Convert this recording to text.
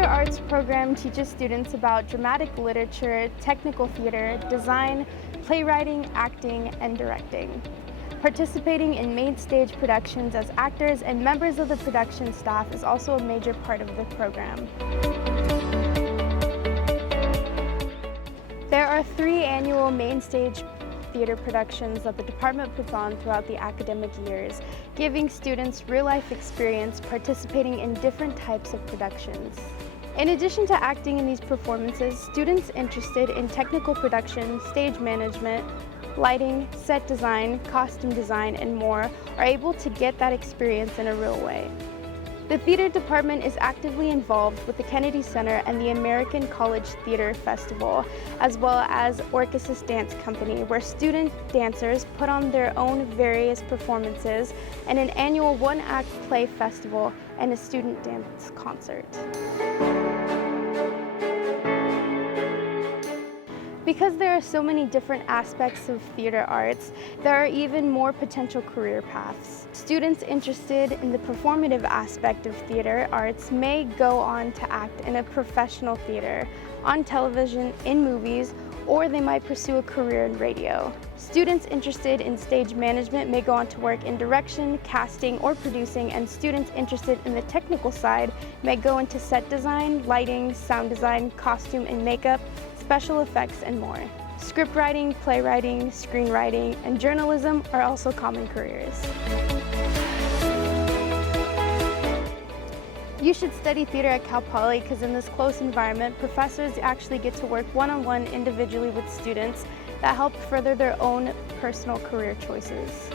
theater arts program teaches students about dramatic literature, technical theater, design, playwriting, acting, and directing. Participating in main stage productions as actors and members of the production staff is also a major part of the program. There are 3 annual main stage theater productions that the department puts on throughout the academic years, giving students real-life experience participating in different types of productions. In addition to acting in these performances, students interested in technical production, stage management, lighting, set design, costume design, and more are able to get that experience in a real way. The theater department is actively involved with the Kennedy Center and the American College Theater Festival, as well as Orchesis Dance Company, where student dancers put on their own various performances, and an annual one-act play festival and a student dance concert. Because there are so many different aspects of theater arts, there are even more potential career paths. Students interested in the performative aspect of theater arts may go on to act in a professional theater, on television, in movies, or they might pursue a career in radio. Students interested in stage management may go on to work in direction, casting, or producing, and students interested in the technical side may go into set design, lighting, sound design, costume and makeup, special effects, and more. Script writing, playwriting, screenwriting, and journalism are also common careers. You should study theater at Cal Poly because in this close environment, professors actually get to work one-on-one individually with students that help further their own personal career choices.